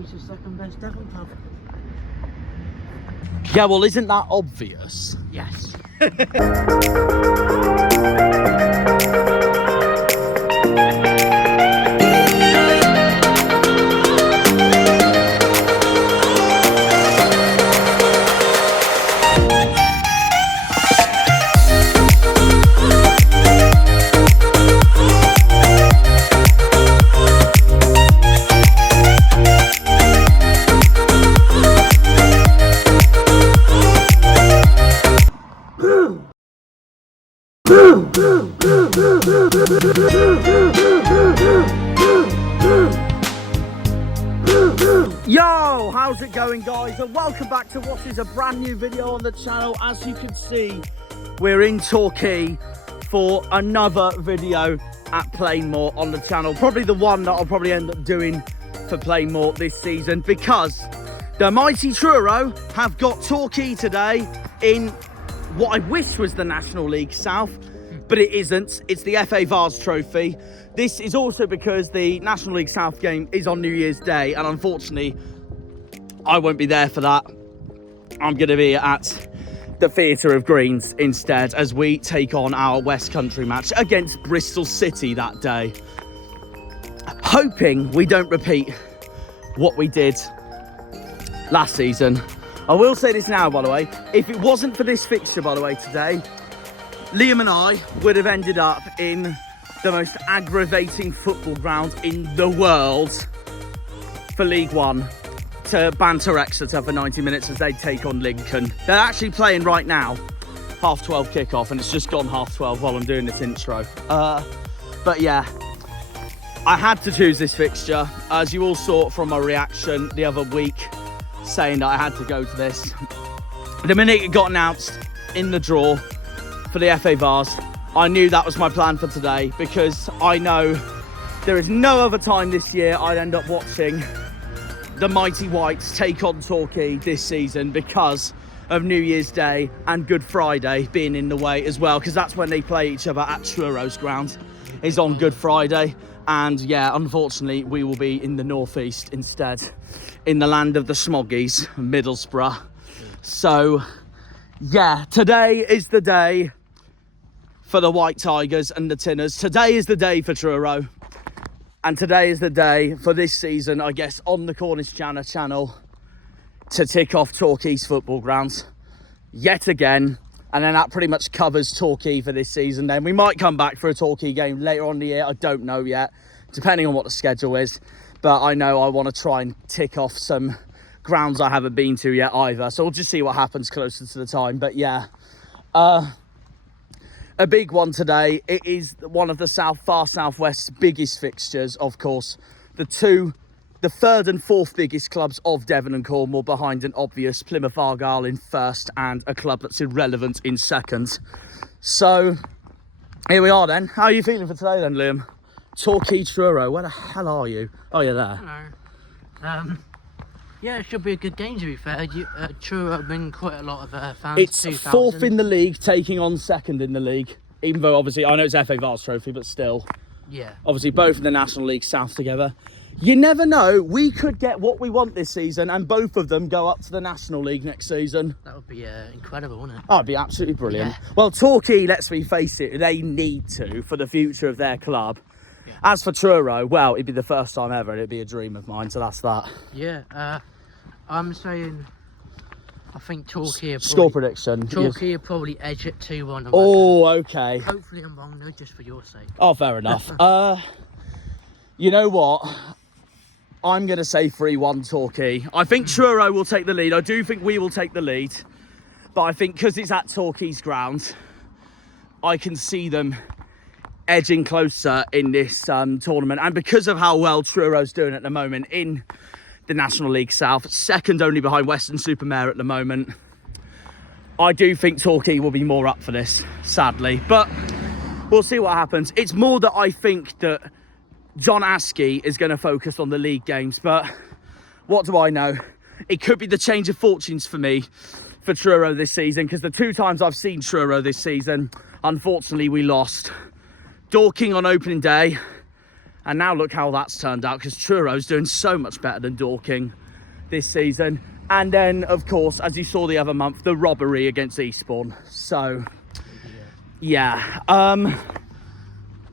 Torquay's the second best Devon club. Yeah, well, isn't that obvious? Yes. Yo, how's it going, guys, and welcome back to what is a brand new video on the channel. As you can see, we're in Torquay for another video at PLYMOUTH on the channel, probably the one that I'll probably end up doing for PLYMOUTH this season, because the mighty Truro have got Torquay today in what I wish was the National League South, but it isn't. It's the FA Vars Trophy. This is also because the National League South game is on New Year's Day, and unfortunately, I won't be there for that. I'm going to be at the Theatre of Greens instead, as we take on our West Country match against Bristol City that day. Hoping we don't repeat what we did last season. I will say this now, by the way, if it wasn't for this fixture, by the way, today, Liam and I would have ended up in the most aggravating football ground in the world for League One to banter Exeter for 90 minutes as they take on Lincoln. They're actually playing right now, 12:30 kickoff, and it's just gone 12:30 while I'm doing this intro. But yeah, I had to choose this fixture, as you all saw from my reaction the other week, saying that I had to go to this. The minute it got announced in the draw for the FA Vars, I knew that was my plan for today, because I know there is no other time this year I'd end up watching the mighty Whites take on Torquay this season, because of New Year's Day and Good Friday being in the way as well, because that's when they play each other at Truro's ground, is on Good Friday. And yeah, unfortunately, we will be in the northeast instead, in the land of the Smoggies, Middlesbrough. So yeah, today is the day for the White Tigers and the Tinners. Today is the day for Truro. And today is the day for this season, I guess, on the Cornish Janner channel, to tick off Torquay's football grounds yet again. And then that pretty much covers Torquay for this season. Then we might come back for a Torquay game later on in the year. I don't know yet, depending on what the schedule is. But I know I want to try and tick off some grounds I haven't been to yet either. So we'll just see what happens closer to the time. But yeah, a big one today. It is one of the far southwest's biggest fixtures, of course. The third and fourth biggest clubs of Devon and Cornwall, behind an obvious Plymouth Argyle in first and a club that's irrelevant in second. So here we are then. How are you feeling for today then, Liam? Torquay Truro, where the hell are you? Oh, you're there. Hello. Yeah, it should be a good game, to be fair. Truro have been quite a lot of fans. It's 2000. fourth in the league, taking on second in the league. Even though, obviously, I know it's FA Vars Trophy, but still. Yeah. Obviously, both in the National League South together. You never know. We could get what we want this season, and both of them go up to the National League next season. That would be incredible, wouldn't it? Oh, it'd be absolutely brilliant. Yeah. Well, Torquay, let's face it, they need to for the future of their club. Yeah. As for Truro, well, it'd be the first time ever, and it'd be a dream of mine, so that's that. Yeah, I'm saying, I think Torquay Score prediction. Torquay will probably edge it 2-1. Oh, okay. Hopefully I'm wrong, though, just for your sake. Oh, fair enough. You know what? I'm going to say 3-1 Torquay. I think Truro will take the lead. I do think we will take the lead. But I think because it's at Torquay's ground, I can see them edging closer in this tournament. And because of how well Truro's doing at the moment in the National League South, second only behind Western-super-Mare at the moment, I do think Torquay will be more up for this, sadly. But we'll see what happens. It's more that I think that John Askey is going to focus on the league games, but what do I know? It could be the change of fortunes for me for Truro this season, because the two times I've seen Truro this season, unfortunately we lost. Dorking on opening day And now look how that's turned out, because Truro's doing so much better than Dorking this season. And then, of course, as you saw the other month, the robbery against Eastbourne. So, yeah.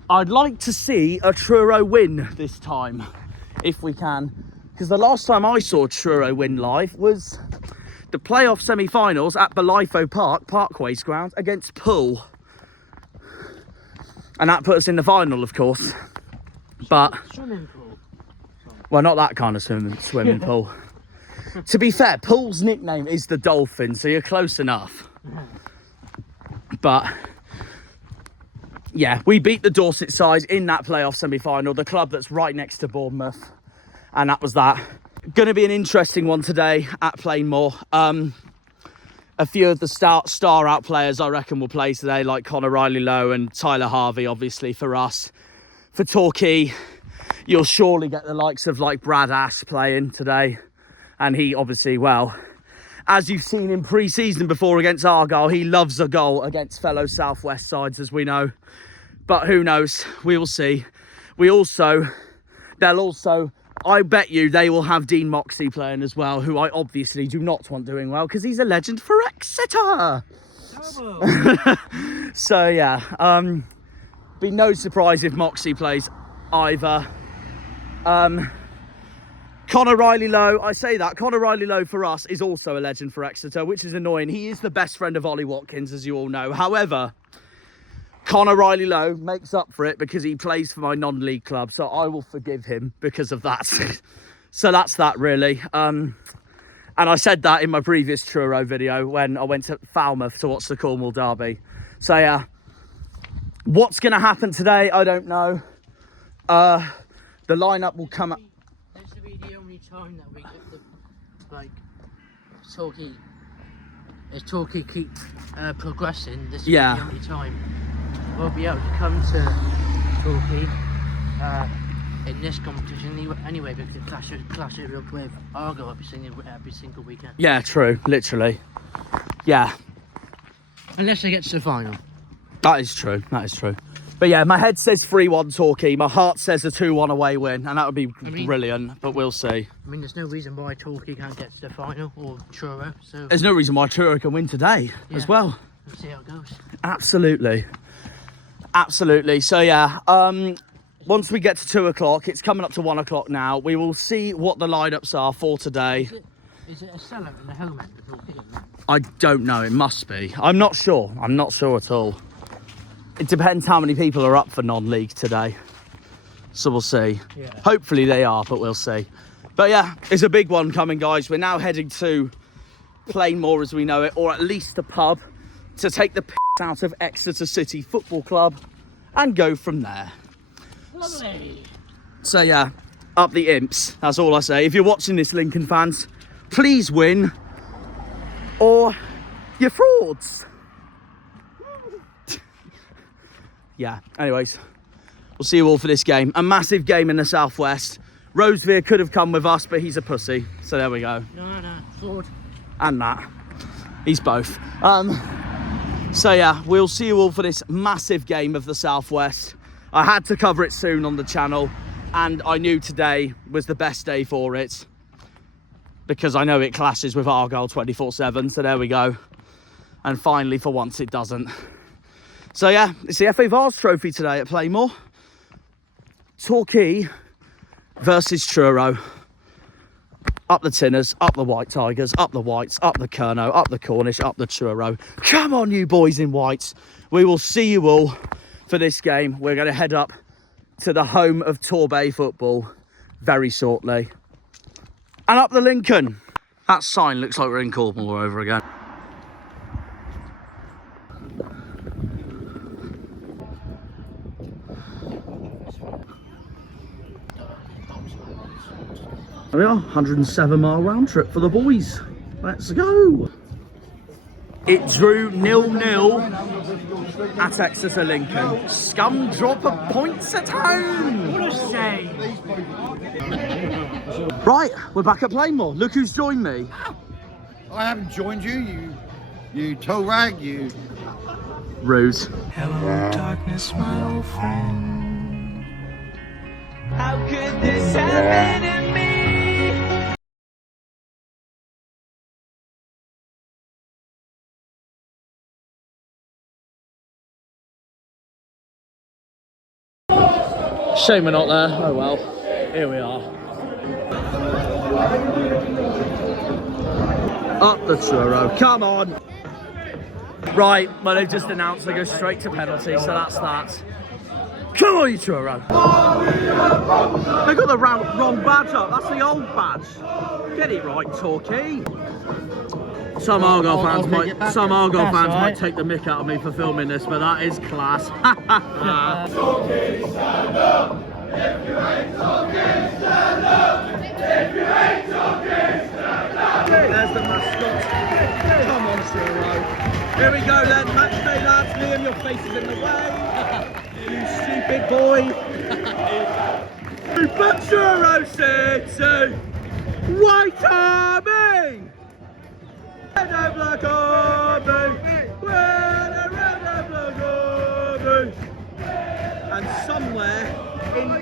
I'd like to see a Truro win this time, if we can. Because the last time I saw Truro win live was the playoff semi-finals at Belifo Park, Parkway's ground, against Poole. And that put us in the final, of course. But, Swimming pool. well, not that kind of swimming pool. To be fair, Poole's nickname is the Dolphin, so you're close enough. But, yeah, we beat the Dorset side in that playoff semi-final, the club that's right next to Bournemouth. And that was that. Going to be an interesting one today at Plainmoor. A few of the star out players I reckon will play today, like Conor Riley-Lowe and Tyler Harvey, obviously, for us. For Torquay, you'll surely get the likes of like Brad Ash playing today. And he obviously, well, as you've seen in pre-season before against Argyle, he loves a goal against fellow South West sides, as we know. But who knows? We will see. They'll also, I bet you they will have Dean Moxey playing as well, who I obviously do not want doing well, because he's a legend for Exeter. So yeah, be no surprise if Moxey plays either. Conor Riley-Lowe, I say that, Conor Riley-Lowe for us is also a legend for Exeter, which is annoying. He is the best friend of Ollie Watkins, as you all know. However, Conor Riley-Lowe makes up for it because he plays for my non-league club, so I will forgive him because of that. So that's that, really. And I said that in my previous Truro video when I went to Falmouth to watch the Cornwall derby. So yeah, what's going to happen today, I don't know. The lineup will come up. This will be the only time that we get the, like, Torquay. If Torquay keep progressing, this will be the only time we'll be able to come to Torquay in this competition anyway, because it clashes with Argyle every single weekend. Yeah, true, literally. Yeah. Unless they get to the final. That is true, that is true. But yeah, my head says 3-1 Torquay, my heart says a 2-1 away win, and that would be brilliant, but we'll see. I mean, there's no reason why Torquay can't get to the final, or Truro, so... There's no reason why Truro can win today as well. We'll see how it goes. Absolutely. Absolutely. So yeah, once we get to 2 o'clock, it's coming up to 1 o'clock now, we will see what the lineups are for today. Is it a cellar and a helmet? I don't know, it must be. I'm not sure at all. It depends how many people are up for non-league today. So we'll see. Yeah. Hopefully they are, but we'll see. But yeah, it's a big one coming, guys. We're now heading to Plainmoor as we know it, or at least the pub, to take the piss out of Exeter City Football Club and go from there. Lovely. So yeah, up the imps. That's all I say. If you're watching this, Lincoln fans, please win, or you're frauds. Yeah, anyways, we'll see you all for this game. A massive game in the southwest. Rosevere could have come with us, but he's a pussy. So there we go. No, fraud. And that. He's both. So yeah, we'll see you all for this massive game of the southwest. I had to cover it soon on the channel, and I knew today was the best day for it, because I know it clashes with Argyle 24/7. So there we go. And finally, for once, it doesn't. So yeah, it's the FA Vase Trophy today at Plainmoor. Torquay versus Truro. Up the Tinners, up the White Tigers, up the Whites, up the Kernow, up the Cornish, up the Truro. Come on, you boys in whites. We will see you all for this game. We're going to head up to the home of Torquay football very shortly. And up the Lincoln. That sign looks like we're in Cornwall all over again. There we are, 107-mile round trip for the boys. Let's go. It drew 0-0 at Exeter Lincoln. Scum drop of points at home. What a shame. Right, we're back at Plainmoor. Look who's joined me. I haven't joined you, you toe rag, you. Rude. Hello, darkness, my old friend. How could this happen to me? Shame we're not there. Oh well. Here we are. Up the Truro. Come on. Right, well they've just announced they go straight to penalty, so that's that. Come on, you Truro. They got the wrong badge up. That's the old badge. Get it right, Torquay. Some Argyle fans might take the mick out of me for filming this, but that is class. Torquay, stand up. If you ain't Torquay, stand up. If you ain't Torquay, stand up. There's the mascot. Come on, Truro. Here we go then. Match day, lads. Liam, your face is in the way. You stupid boy. But Truro City. White Army. Red and black army. Red and black army. And somewhere in I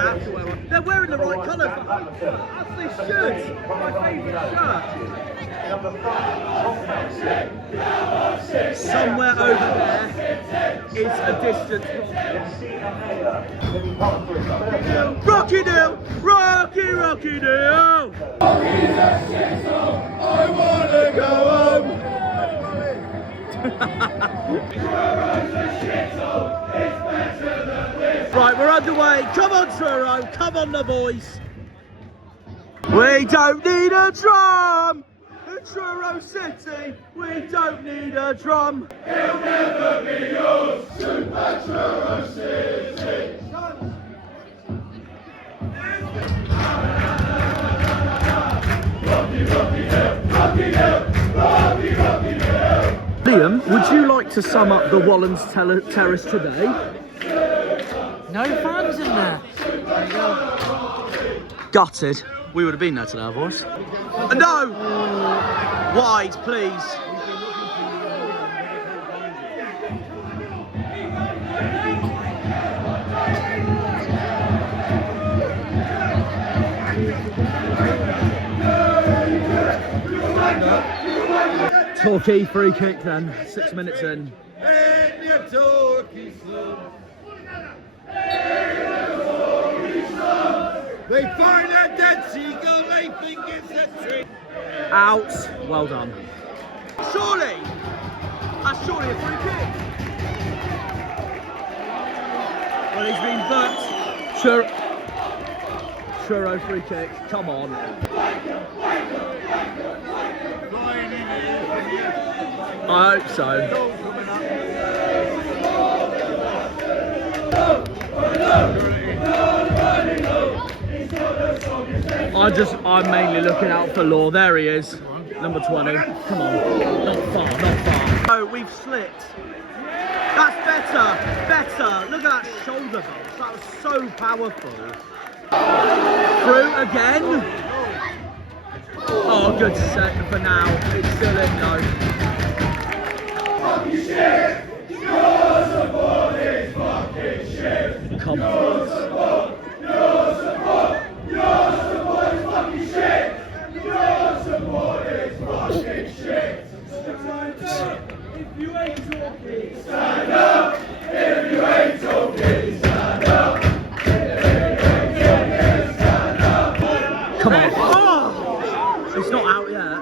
have to wear one. They're wearing the right colour, as they should. My favourite shirt. Somewhere over there is a distant Rocky Deal! Rocky Deal! I wanna go home. Right, we're underway. Come on, Truro. Come on, the boys. We don't need a drum. In Truro City, we don't need a drum. He'll never be yours. Super Truro City. Rocky Hill, Rocky Hill, Rocky Hill. Liam, would you like to sum up the Wallen's Terrace today? No fans in there. Gutted. We would have been there today, of course. No! Wide, please. Torquay free kick then, 6 minutes in. They find a dead seagull, they think it's a tree. Out. Well done. Surely! That's surely a free kick. Well, he's been booked. Truro free kick. Come on. I hope so. I'm mainly looking out for Law. There he is. Number 20. Come on. Not far, not far. Oh, we've slipped. That's better. Better. Look at that shoulder bounce. That was so powerful. Through again. Oh, good set for now. It's still in though. Fucking shit! Your support is fucking shit! Come on. Your support is fucking shit! Your support is fucking shit! If you ain't talking, stand up! If you ain't talking, stand up! Come on. Oh! It's not out yet.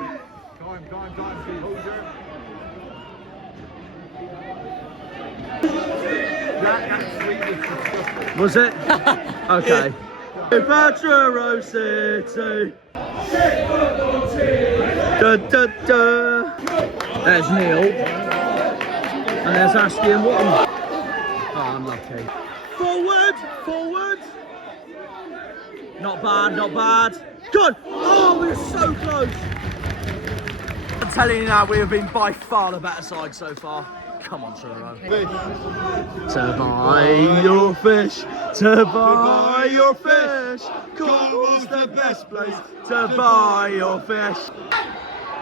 Was it? Okay. Truro City. Da, da, da. There's Neil. And there's Ashley and Watton. Oh, unlucky. Forward! Forward! Not bad, not bad. Good! Oh, we're so close! I'm telling you now, we have been by far the better side so far. Come on, Truro. To buy your fish, to buy your fish. Cornwall's the best place to buy your fish.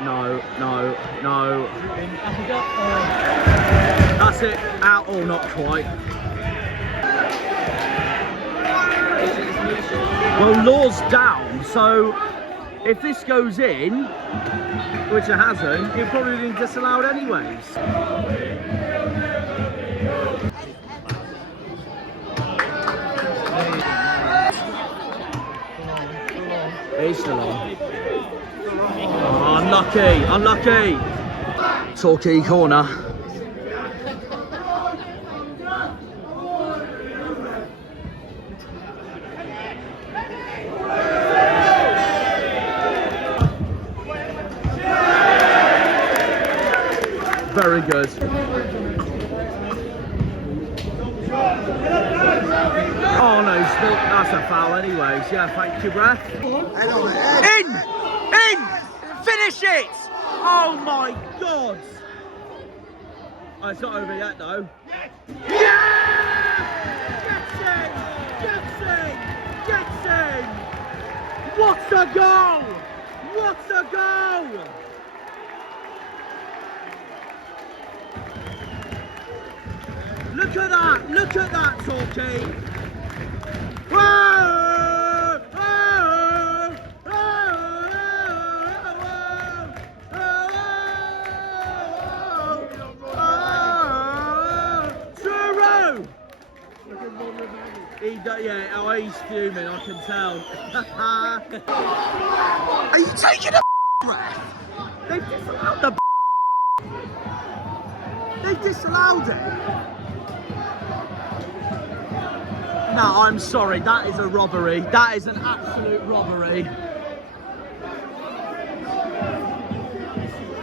No, no, no. That's it. Out. Oh, not quite. Well, law's down, so if this goes in, which it hasn't, you've probably been disallowed anyways. He's still on. Oh, unlucky, unlucky. Torquay corner. Very good. Oh no, still, that's a foul anyways. Yeah, thank you, ref. In! In! Finish it! Oh my God! Oh, it's not over yet though. Yeah! Gets in! Gets in! What a goal! What a goal! Look at that, Torquay! Whoa! Whoa! Truro! Yeah, oh, he's fuming, I can tell. Are you taking a breath? They've disallowed the They've disallowed it. No, I'm sorry, that is a robbery. That is an absolute robbery.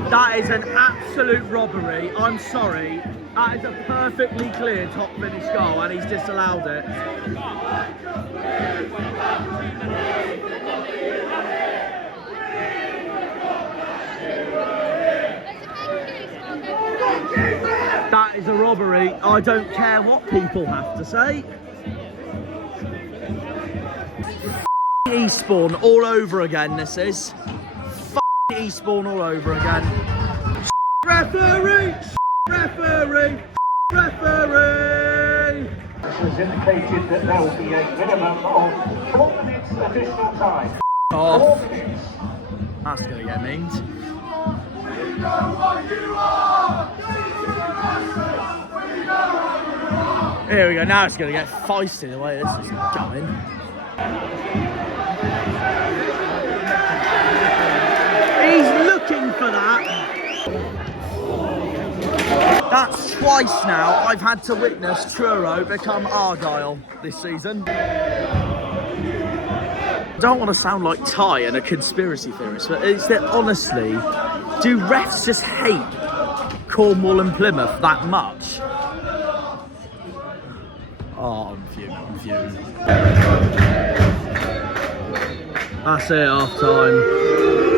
That is an absolute robbery. I'm sorry. That is a perfectly clear top finish goal and he's disallowed it. That is a robbery. I don't care what people have to say. Eastbourne all over again, this is. Eastbourne all over again. Referee! Referee! Referee! It has indicated that there will be a minimum of 4 minutes additional time. Off. That's going to get memed. Here we go, now it's going to get feisty the way this is going. He's looking for that. That's twice now I've had to witness Truro become Argyle this season. I don't want to sound like Ty and a conspiracy theorist, but is that honestly, do refs just hate Cornwall and Plymouth that much? Oh, I'm fuming. That's it, half time.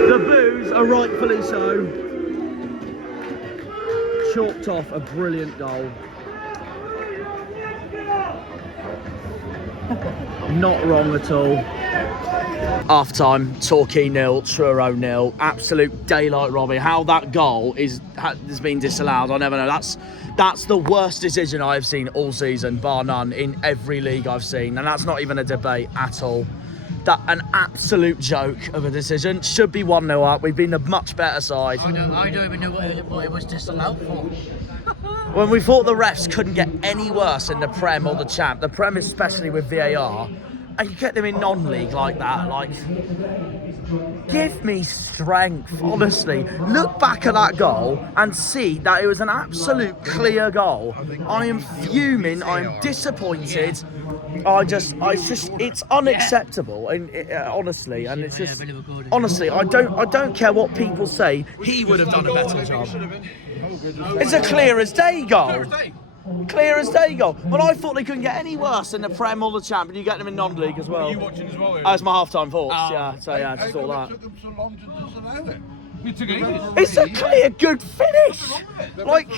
The boos are rightfully so. Chalked off a brilliant goal. Not wrong at all. Half time, Torquay 0, Truro 0. Absolute daylight robbery. How that goal has been disallowed, I never know. That's the worst decision I've seen all season, bar none, in every league I've seen. And that's not even a debate at all. That an absolute joke of a decision. Should be 1-0 up. We've been a much better side. I don't even know what it was disallowed for. When we thought the refs couldn't get any worse in the Prem or the Champ, the Prem especially with VAR, and you get them in non-league like that, like, give me strength, honestly. Look back at that goal and see that it was an absolute clear goal. I am fuming, I'm disappointed. It's unacceptable, and honestly, and it's just, honestly, I don't care what people say. He would have done a better job. It's a clear as day goal. Clear as day goal. But I thought they couldn't get any worse in the Prem or the Champ, and you get them in non-league as well. Are you watching as well? That's my half-time thoughts. Yeah, so yeah, I just saw that. It took them so long to disallow it. It's a clear good finish. Like,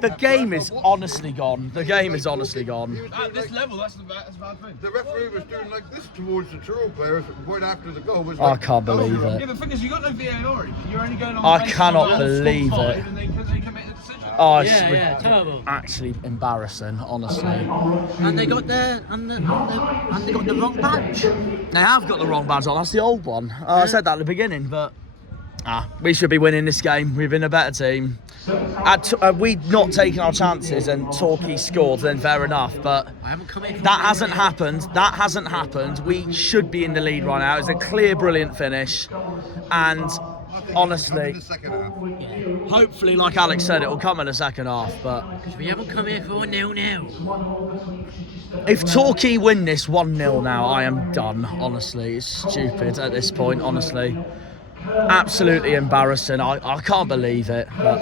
the game is honestly gone. The game is honestly gone. At this level, that's a bad thing. The referee was doing like this towards the Truro players right after the goal. Was I like, can't believe it. Yeah, the thing is, you got no VAR. You're only going on. I cannot believe it. And they committed the decision. Oh, it's terrible. actually embarrassing, honestly. And they got the wrong badge. They have got the wrong badge on. That's the old one. I said that at the beginning, but we should be winning this game. We've been a better team. Had we not taken our chances and Torquay scored, then fair enough. But that hasn't happened. That hasn't happened. We should be in the lead right now. It's a clear, brilliant finish, and honestly, the second half. hopefully, like Alex said, it will come in the second half. But We haven't come here for a 0-0. if Torquay win this 1-0 now, I am done. Honestly, it's stupid at this point. Honestly. Absolutely embarrassing. I can't believe it. But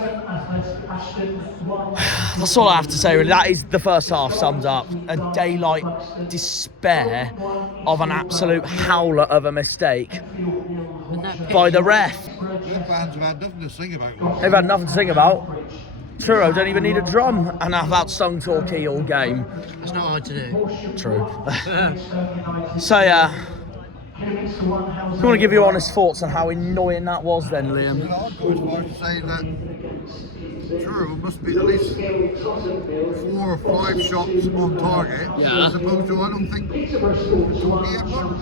that's all I have to say, really. That is the first half summed up. A daylight despair of an absolute howler of a mistake by the ref. The fans have had nothing to sing about. They've had nothing to sing about. Truro don't even need a drum, and I've outsung Torquay all game. That's not hard to do. True. So yeah. I want to give you honest thoughts on how annoying that was then, Liam. I'll go as far as to say that Truro must be at least 4 or 5 shots on target, as opposed to I don't think Torquay have one.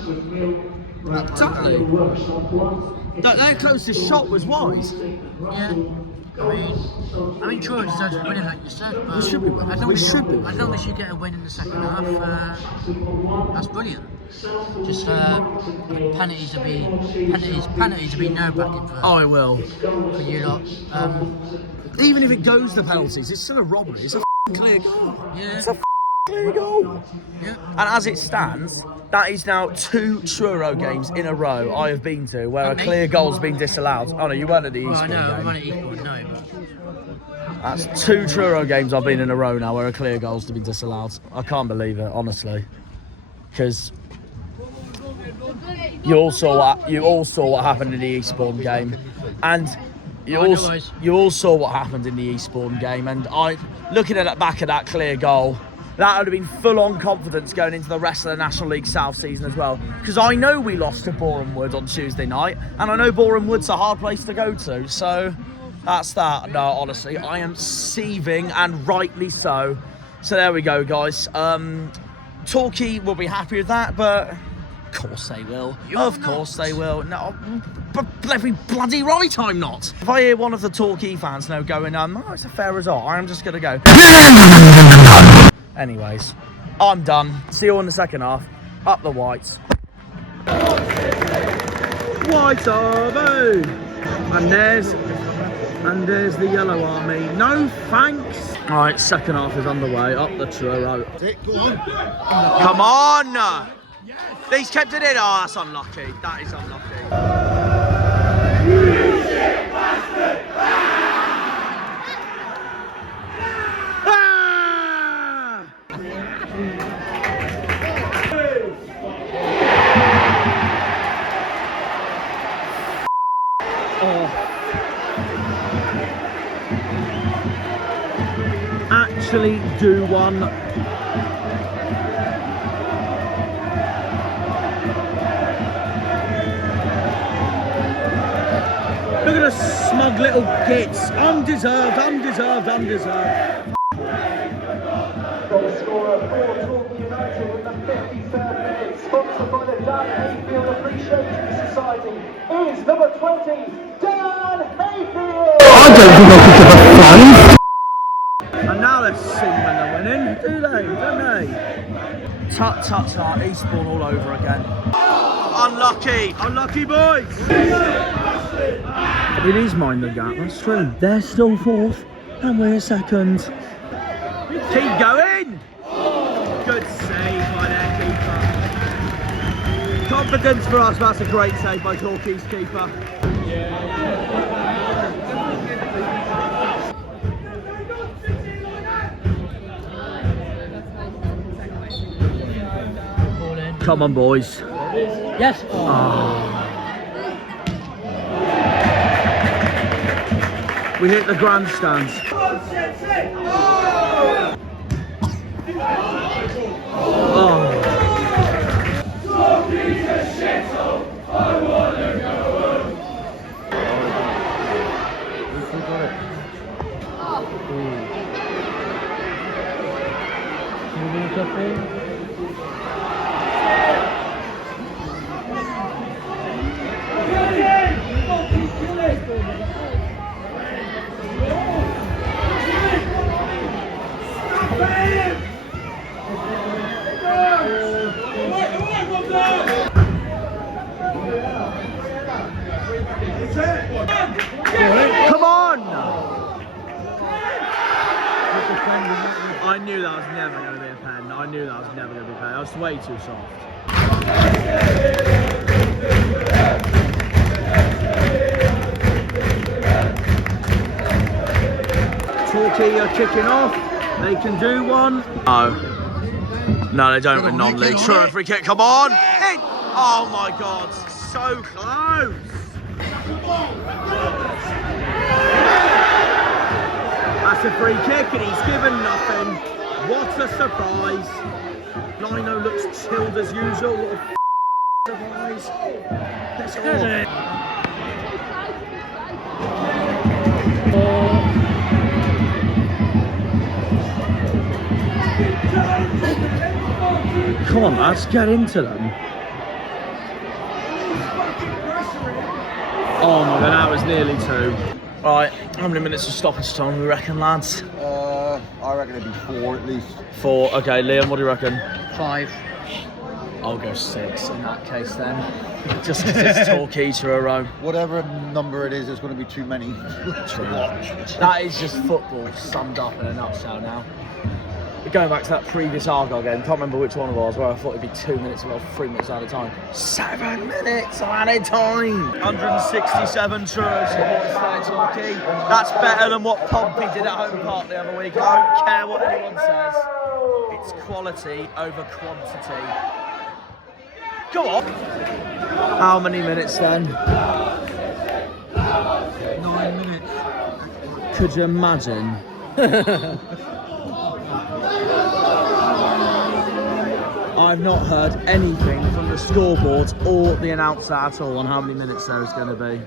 Exactly. Their closest shot was wise. Yeah. I mean, Truro deserves to win it, like you said. But We should be winning. We should be winning. As long as you get a win in the second half, that's brilliant. Just penalties will be nerve-wracking for Oh, it will. you lot. Even if it goes to penalties, it's still a robbery. It's a clear goal. Yeah. It's a clear goal. Yeah. And as it stands, that is now 2 Truro games in a row I have been to where a clear goal's been disallowed. Oh no, you weren't at the Well, I Eastbourne know, game. I'm on it equal, no, but That's 2 Truro games I've been in a row now where a clear goal's been disallowed. I can't believe it, honestly. Because you all saw what happened in the Eastbourne game, and you all saw what happened in the Eastbourne game. And looking at the back of that clear goal, that would have been full-on confidence going into the rest of the National League South season as well. Because I know we lost to Boreham Wood on Tuesday night, and I know Boreham Wood's a hard place to go to. So that's that. No, honestly, I am seething, and rightly so. So there we go, guys. Torquay will be happy with that, but of course they will. Of course they will. No, but every bloody right I'm not. If I hear one of the Torquay fans now going, oh, it's a fair result, I'm just going to go. Anyways, I'm done. See you all in the second half. Up the Whites. White Army! And there's the Yellow Army. No thanks. Alright, second half is underway. Up the Truro. Go on. Come on! He's kept it in. Oh, that's unlucky. That is unlucky. Ah! Oh. Actually do one. Look at the smug little gits. Undeserved. Goal scorer for Torquay United in the 53rd minute, sponsored by the Dan Hayfield Appreciation Society, is number 20, Dan Hayfield! I don't think I could give a flying. And now let's sing when they're winning, do they? Don't they? Tut. Eastbourne all over again. Unlucky boys. It is mind the gap, that's true. They're still 4th and we're 2nd. Keep going! Good save by their keeper. Confidence for us, that's a great save by Torquay's keeper. Come on, boys. yes. Oh. We hit the grandstands. Oh. Come on! I knew that was never going to be a pen. I knew that was never going to be a pen. I was way too soft. Torquay are kicking off. They can do one. No, they don't win non-league. Truro free kick. Come on! In! Oh my God! So close. That's a free kick and he's given nothing. What a surprise. Lino looks chilled as usual. What a surprise. Let's go. Come on, lads, get into them. Oh my God, that was nearly 2. Right, how many minutes of stoppage time we reckon, lads? I reckon it'd be 4 at least. 4. Okay, Liam, what do you reckon? 5. I'll go 6 in that case then. Just because it's Torquay to a row. Whatever number it is, there's going to be too many to watch. That is just football summed up in a nutshell now. Going back to that previous Argyle game, can't remember which one it was, where I thought it'd be 2 minutes, well, 3 minutes out of time. 7 minutes out of time! 167 Truro supporters for Torquay. That's better than what Pompey did at home park the other week. I don't care what anyone says. It's quality over quantity. Go on! How many minutes then? 9 minutes. Could you imagine? I've not heard anything from the scoreboard or the announcer at all on how many minutes there is going to be.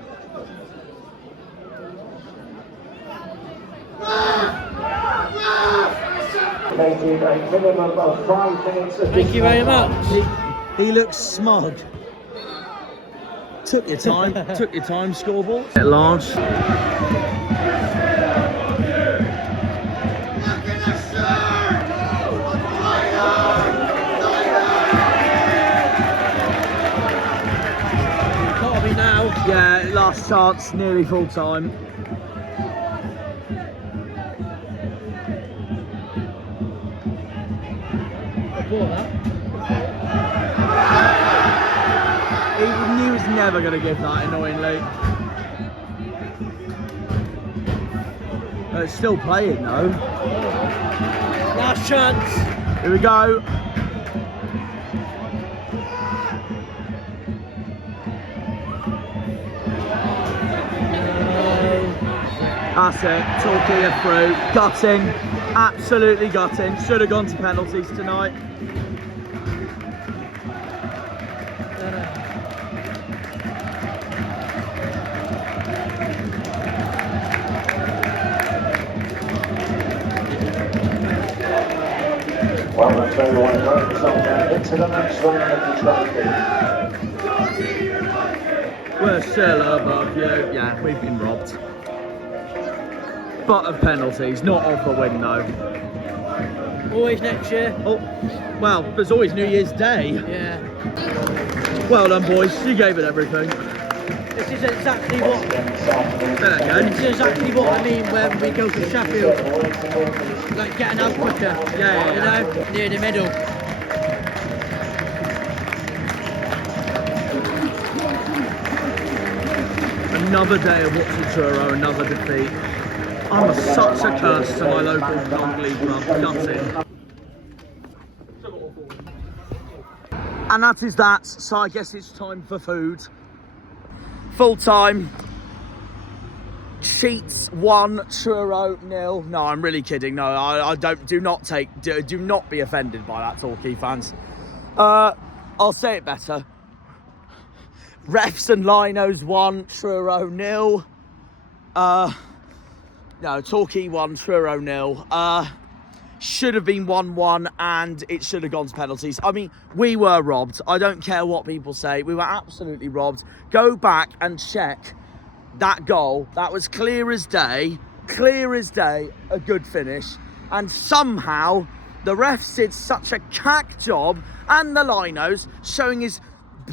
Thank you very much. He looks smug. Took your time, scoreboard. At large. Yeah, last chance, nearly full time. He knew he was never going to give that, annoyingly. It's still playing though. Last chance. Here we go. That's it, Torquay are through. Gutting, absolutely gutting. Should have gone to penalties tonight. Well, that's very well done. Into the next round of the trophy. We're still above you. Yeah, we've been robbed. But of penalties, not of the win though. Always next year. Oh, well, there's always New Year's Day. Yeah. Well done, boys. You gave it everything. This is exactly what. Say that again. This is exactly what I mean when we go to Sheffield. Like getting out quicker. Yeah. You know, near the middle. Another day of watching Truro, another defeat. I'm such a curse to my local non-league club. Gutting. And that is that. So I guess it's time for food. Full time. Sheets 1, Truro 0. No, I'm really kidding. No, I don't. Do not be offended by that, Torquay fans. I'll say it better. Refs and Linos 1, Truro 0. No, Torquay 1, Truro 0. Should have been 1-1 and it should have gone to penalties. I mean, we were robbed. I don't care what people say. We were absolutely robbed. Go back and check that goal. That was clear as day, a good finish. And somehow the refs did such a cack job, and the linos showing his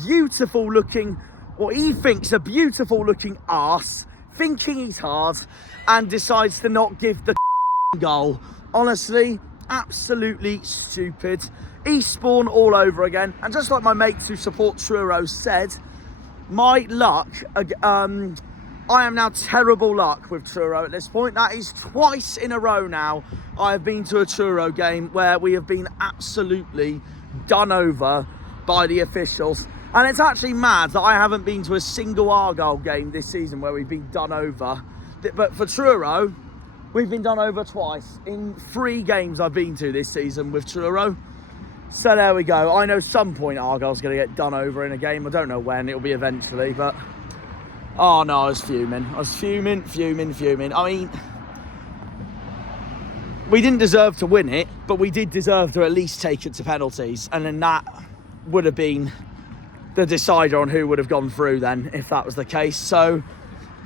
beautiful looking, what he thinks a beautiful looking arse, thinking he's hard, and decides to not give the goal. Honestly, absolutely stupid. Eastbourne all over again. And just like my mates who support Truro said, my luck, I am now terrible luck with Truro at this point. That is twice in a row now I have been to a Truro game where we have been absolutely done over by the officials. And it's actually mad that I haven't been to a single Argyle game this season where we've been done over. But for Truro, we've been done over twice in 3 games I've been to this season with Truro. So there we go. I know some point Argyle's going to get done over in a game. I don't know when. It'll be eventually, but... Oh no, I was fuming. I was fuming. I mean, we didn't deserve to win it, but we did deserve to at least take it to penalties. And then that would have been the decider on who would have gone through then, if that was the case. So...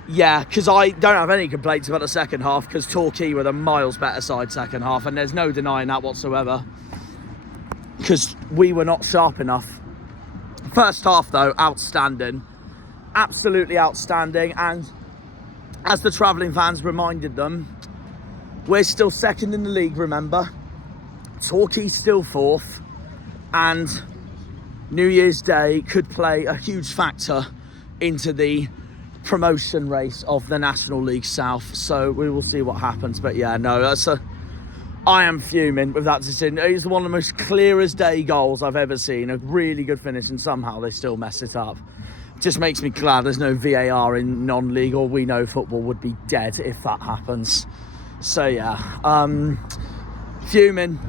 yeah, because I don't have any complaints about the second half, because Torquay were the miles better side second half, and there's no denying that whatsoever, because we were not sharp enough. First half, though, outstanding. Absolutely outstanding, and as the travelling fans reminded them, we're still second in the league, remember? Torquay's still 4th, and New Year's Day could play a huge factor into the promotion race of the National League South, so we will see what happens. But yeah, no, I am fuming with that decision. It was one of the most clear as day goals I've ever seen. A really good finish, and somehow they still mess it up. Just makes me glad there's no VAR in non-league, or we know football would be dead if that happens. So yeah, fuming.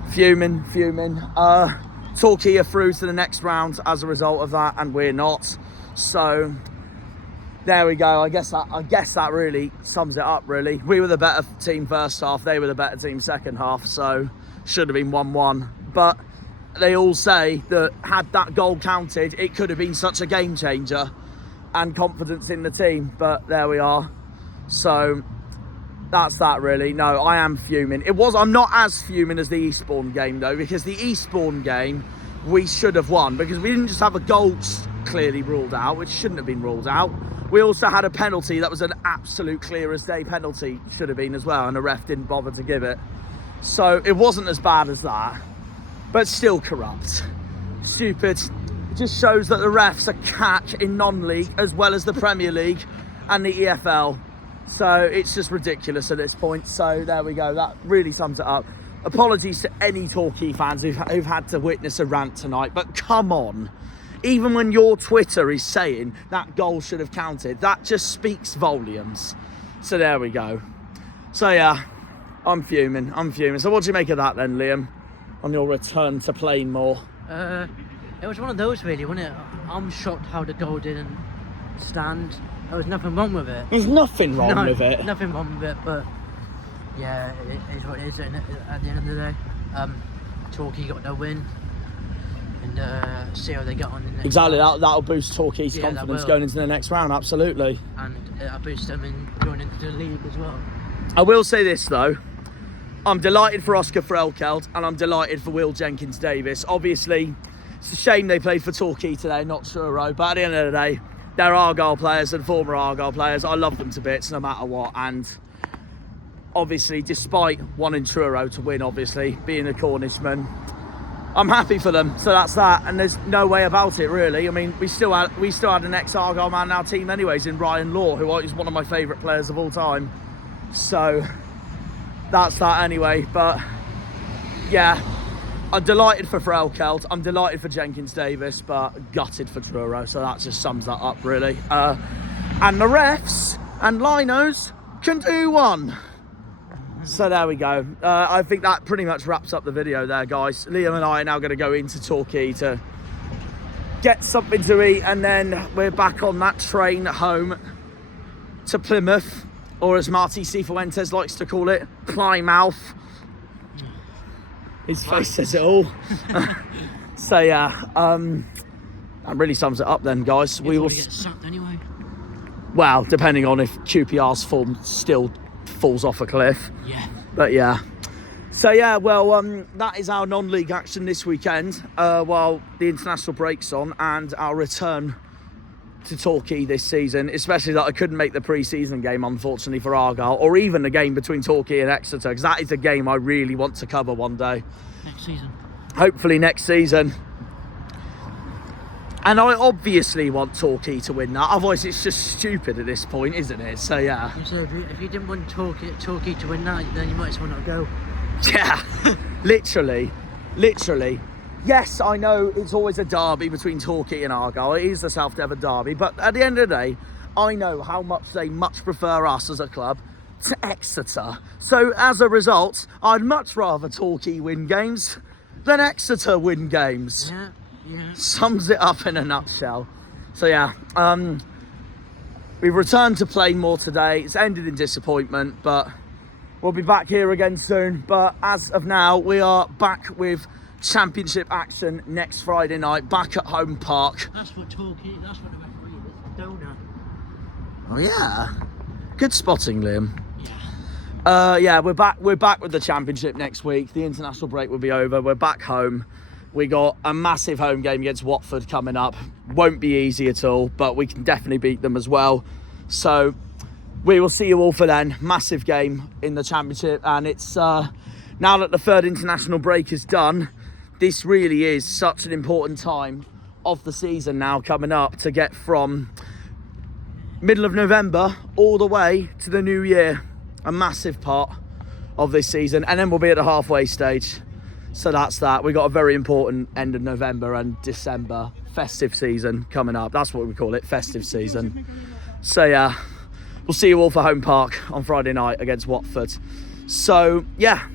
Torquay are through to the next round as a result of that, and we're not. So there we go. I guess that really sums it up, really. We were the better team first half. They were the better team second half. So should have been 1-1. But they all say that had that goal counted, it could have been such a game changer and confidence in the team. But there we are. So that's that, really. No, I am fuming. I'm not as fuming as the Eastbourne game, though, because the Eastbourne game we should have won, because we didn't just have a goal clearly ruled out, which shouldn't have been ruled out. We also had a penalty that was an absolute clear as day penalty, should have been as well, and the ref didn't bother to give it. So it wasn't as bad as that, but still corrupt. Stupid. It just shows that the refs are cack in non-league as well as the Premier League and the EFL. So it's just ridiculous at this point. So there we go. That really sums it up. Apologies to any Torquay fans who've had to witness a rant tonight, but come on. Even when your Twitter is saying that goal should have counted, that just speaks volumes. So there we go. So yeah, I'm fuming. So what do you make of that then, Liam, on your return to Plainmoor? It was one of those, really, wasn't it? I'm shocked how the goal didn't stand. There was nothing wrong with it. There's nothing wrong with it. Nothing wrong with it, but yeah, it is what it is, isn't it, at the end of the day. Torquay got their win. And see how they get on in the next exactly, round. That'll boost Torquay's confidence going into the next round, absolutely. And it'll boost them in going into the league as well. I will say this, though. I'm delighted for Oscar Frelkeld, and I'm delighted for Will Jenkins-Davis. Obviously, it's a shame they played for Torquay today, not Truro, but at the end of the day, they're Argyle players and former Argyle players. I love them to bits, no matter what. And obviously, despite wanting Truro to win, obviously, being a Cornishman, I'm happy for them. So that's that, and there's no way about it, really. I mean, we still had an ex-Argyle man in our team anyways, in Ryan Law, who is one of my favourite players of all time. So that's that anyway. But yeah, I'm delighted for Frelkeld. I'm delighted for Jenkins-Davis, but gutted for Truro. So that just sums that up, really. And the refs and linos can do one. So there we go. I think that pretty much wraps up the video there, guys. Liam and I are now going to go into Torquay to get something to eat, and then we're back on that train home to Plymouth, or as Marty Cifuentes likes to call it, Plymouth. His face says it all. So yeah, that really sums it up then, guys. We will get sacked anyway. Well, depending on if QPR's form still falls off a cliff. Yeah. But yeah. So yeah, well, that is our non-league action this weekend, while the international break's on, and our return to Torquay this season, especially that I couldn't make the pre-season game, unfortunately, for Argyle, or even the game between Torquay and Exeter, because that is a game I really want to cover one day. Next season. Hopefully next season. And I obviously want Torquay to win that, otherwise it's just stupid at this point, isn't it? So yeah. So if you didn't want Torquay to win that, then you might as well not go. Yeah, literally. Yes, I know it's always a derby between Torquay and Argyle. It is the South Devon derby, but at the end of the day, I know how much they much prefer us as a club to Exeter. So as a result, I'd much rather Torquay win games than Exeter win games. Yeah. Sums it up in a nutshell. So yeah, we've returned to plainmoor today. It's ended in disappointment, but we'll be back here again soon. But as of now, we are back with championship action next Friday night, back at home park. That's what Torquay, that's what the referee is, donor. Oh yeah, good spotting, Liam. Yeah. Yeah, we're back with the championship next week. The international break will be over. We're back home. We got a massive home game against Watford coming up. Won't be easy at all, but we can definitely beat them as well. So we will see you all for then. Massive game in the championship, and it's now that the third international break is done, this really is such an important time of the season now coming up, to get from middle of November all the way to the new year. A massive part of this season, and then we'll be at the halfway stage. So that's that. We got a very important end of November and December festive season coming up. That's what we call it, festive season. So yeah, we'll see you all for home park on Friday night against Watford. So yeah,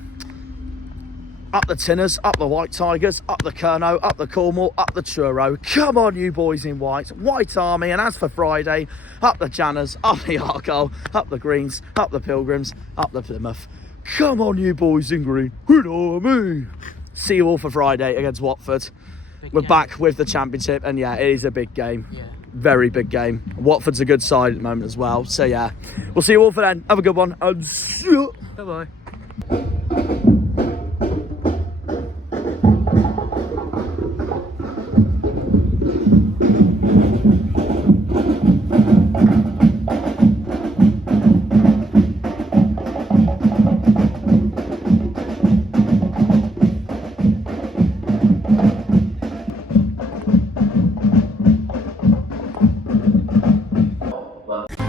up the Tinners, up the White Tigers, up the Kernow, up the Cornwall, up the Truro. Come on, you boys in white. White Army. And as for Friday, up the Janners, up the Argyle, up the Greens, up the Pilgrims, up the Plymouth. Come on, you boys in green. Good Army. See you all for Friday against Watford. We're back with the championship, and yeah, it is a big game. Yeah. Very big game. Watford's a good side at the moment as well. So yeah, we'll see you all for then. Have a good one, and see you. Bye-bye.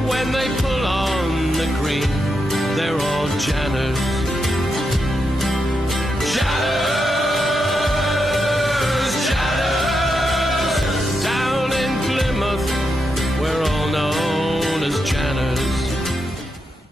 When they pull on the green, they're all Janners.